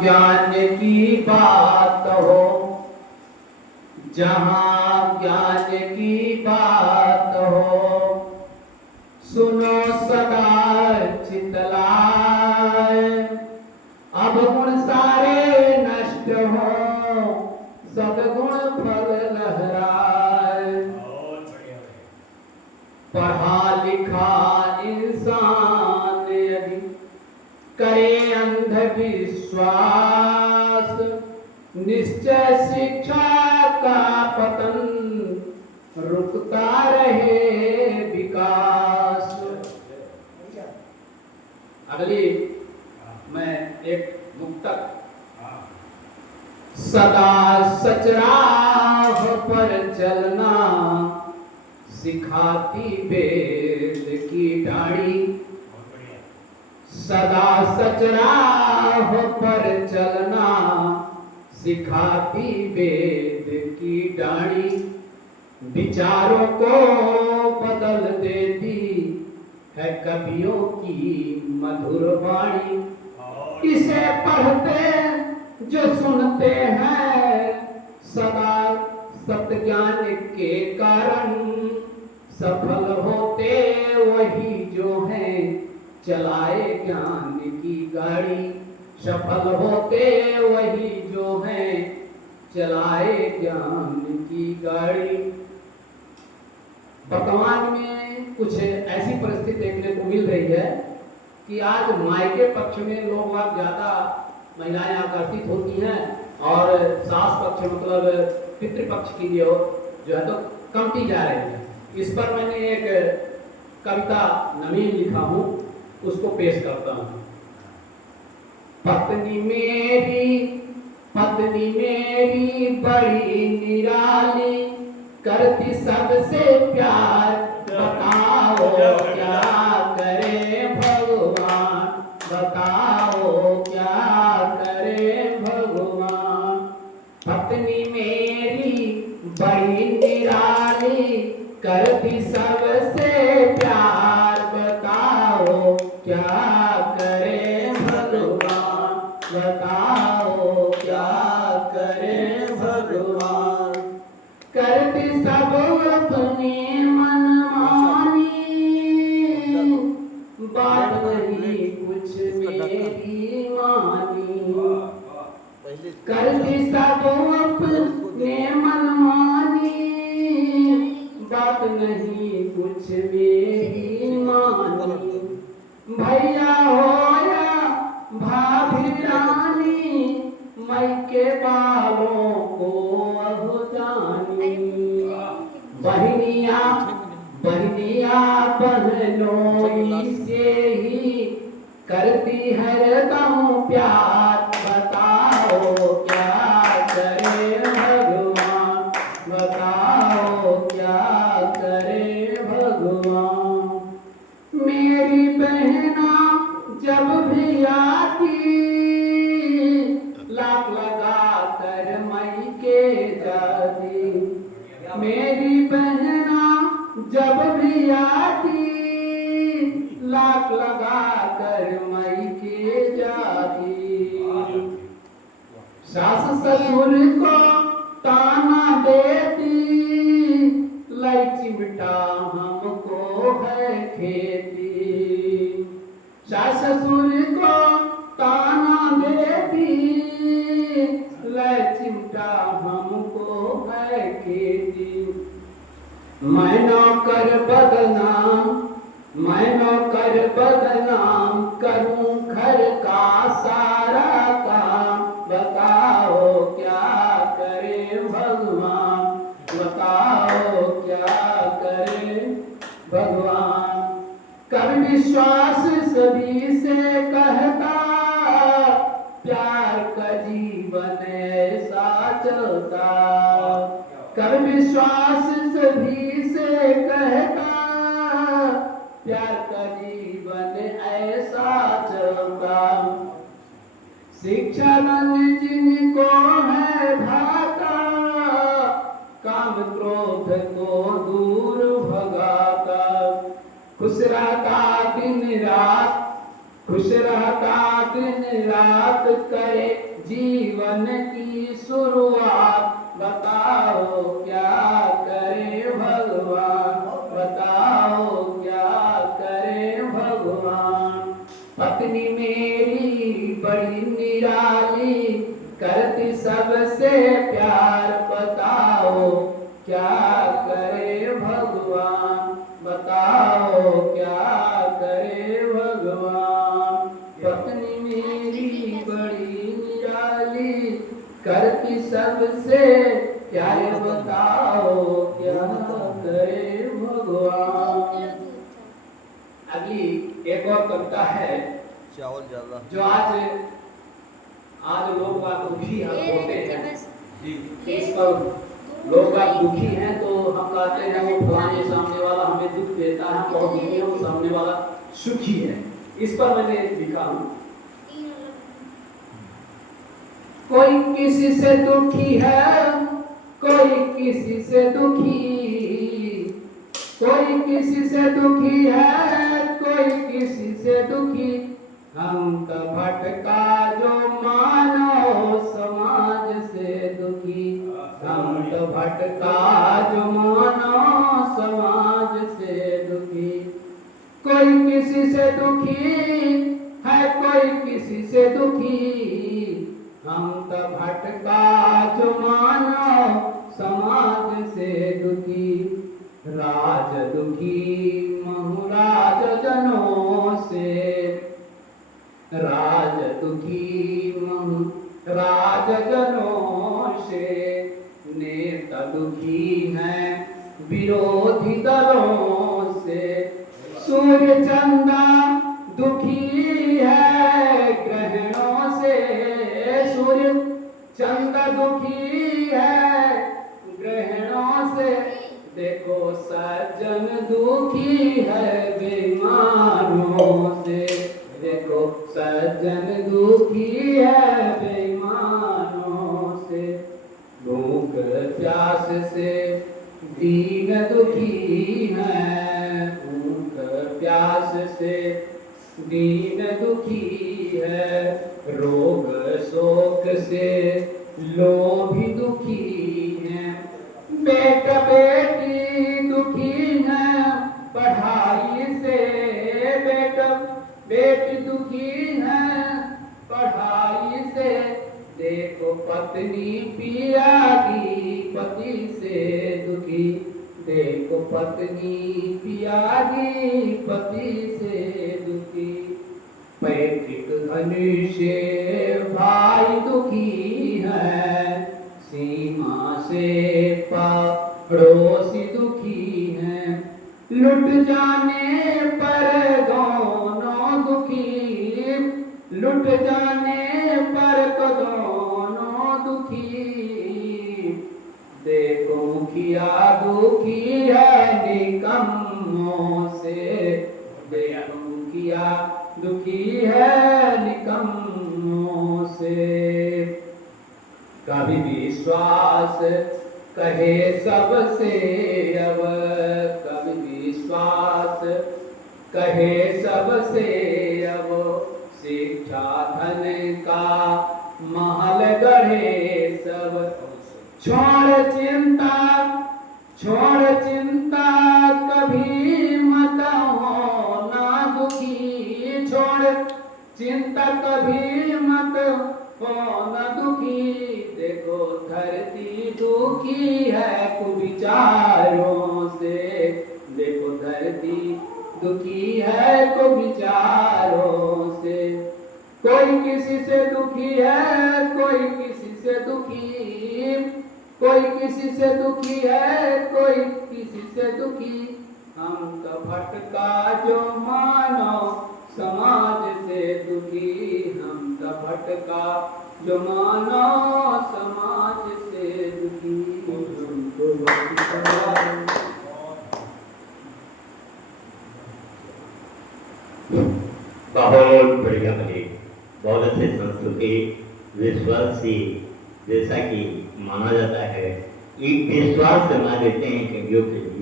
ज्ञान की बात हो, जहाँ ज्ञान की बात हो, सुनो सदा चितलाए। अब गुण सारे नष्ट हो, सदगुण फल लहराए। पढ़ा लिखा इंसान यदि करे अंधविश्वास, निश्चय शिक्षा का पतन रुकता रहे विकास। अगली मैं एक मुक्तक। सदा सच राह पर चलना सिखाती वेद की डाढ़ी। सदा सच राह पर चलना सिखाती वेद की डाढ़ी। विचारों को बदल देती है कवियों की मधुर वाणी। इसे पढ़ते जो सुनते हैं सदा सत्य ज्ञान के कारण, सफल होते वही जो हैं चलाए ज्ञान की गाड़ी। सफल होते वही जो हैं चलाए ज्ञान की गाड़ी। वर्तमान में कुछ ऐसी परिस्थिति देखने को मिल रही है कि आज मायके पक्ष में लोग ज्यादा महिलाएं आकर्षित होती हैं और सास पक्ष मतलब पितृपक्ष की जो है तो कमती जा रही है। इस पर मैंने एक कविता नवीन लिखा हूँ, उसको पेश करता हूँ। पत्नी मेरी बड़ी निराली, करती सबसे प्यार, बताओ क्या करे भगवान, बताओ क्या करे भगवान। पत्नी मेरी बड़ी निराली, करती सबसे प्यार, बताओ क्या करे भगवान, बताओ क्या करे भगवान। करती सब अपनी मनमानी, बात नहीं कुछ मेरी मानी। करती सब अपने मनमानी, बात नहीं कुछ मेरी मानी। भैया हो या भाभी रानी, मई के बालों को अहो जानी। बहनिया बहनों से ही करती हरदम प्यार, बताओ क्या करे भगवान, बताओ क्या करे भगवान। मेरी बहना जब भी आती, लाख लगा कर मई के जाती। मेरी बहना जब भी आती, लाख लगा कर मई के जाती। सास ससुर को ताना देती, लाई चिमटा हमको है खेती। सास ससुर को ताना देती, लाई चिमटा हमको है खेती। मैं नौकर बदनाम करूं घर का सारा काम, बताओ क्या करे भगवान, बताओ क्या करे भगवान। कर विश्वास सभी से कहता, प्यार का जीवन ऐसा चलता। कर विश्वास सभी से कहता, प्यार का जीवन ऐसा चलता। शिक्षा जिनको है भाता, काम क्रोध को दूर भगाता। खुश रहता दिन रात दिन रात करे जीवन की शुरुआत, बताओ क्या करे भगवान, बताओ क्या करे भगवान। पत्नी मेरी बड़ी निराली, करती सबसे प्यार, बताओ क्या करे भगवान, बताओ क्या करे भगवान। पत्नी मेरी बड़ी निराली, करती सबसे प्यार, बताओ क्या करे भगवान। अगली एक और कविता है जो आज लोग बात दुखी होते हैं। इस पर लोग बात दुखी हैं तो हम कहते हैं वो फलाने सामने वाला हमें दुख देता है, बहुत दुखी है, वो सामने वाला सुखी है। इस पर मैंने लिखा हूँ, कोई किसी से दुखी है, कोई किसी से दुखी, कोई किसी से दुखी है, कोई किसी से दुखी। हम तो भटका जो मानो समाज से दुखी, हम तो भटका जो मानो समाज से दुखी। कोई किसी से दुखी है, कोई किसी से दुखी, हम तो भटका जो मानो समाज से दुखी। राज दुखी महराज जनों से, राज दुखी राज जनों से, नेता दुखी हैं विरोधी दलों से। सूर्य चंदा दुखी है ग्रहणों से, सूर्य चंदा दुखी है ग्रहणों से। देखो सज्जन दुखी है बेईमानों से, देखो सज्जन दुखी है बेईमानों से। भूख प्यास से दीन दुखी है, भूख प्यास से दीन दुखी है। रोग शोक से लोभी दुखी है, बेटा बेटी दुखी है पढ़ाई से, बेटा बेटी दुखी है पढ़ाई से। देखो पत्नी पियागी पति से दुखी, देखो पत्नी पियागी पति से दुखी। पैतृक धनुष से भाई दुखी है, सीमा से पड़ोसी दुखी है। लुट जाने पर दोनों दुखी, लुट जाने पर तो दोनों दुखी। देखो मुखिया दुखी है निकम्मों से, देखो मुखिया दुखी है निकम्मों से। कभी विश्वास कहे सबसे अब, कभी विश्वास कहे सबसे अब। शिक्षा धन का महल गढ़े सब, छोड़ चिंता कभी मत होना दुखी, छोड़ चिंता कभी मत होना दुखी। देखो धरती दुखी है कुविचारों से, देखो धरती दुखी है कुविचारों से। कोई किसी से दुखी है, कोई किसी से दुखी, कोई किसी से दुखी है, कोई किसी से दुखी। हम तो भटका जो मानो समाज से दुखी, हम तो भटका जो मानो समाज से दुखी। बहुत बढ़िया बने, बहुत अच्छे संस्कृति विश्वास से जैसा कि माना जाता है, एक विश्वास से मान लेते हैं कवियों के लिए।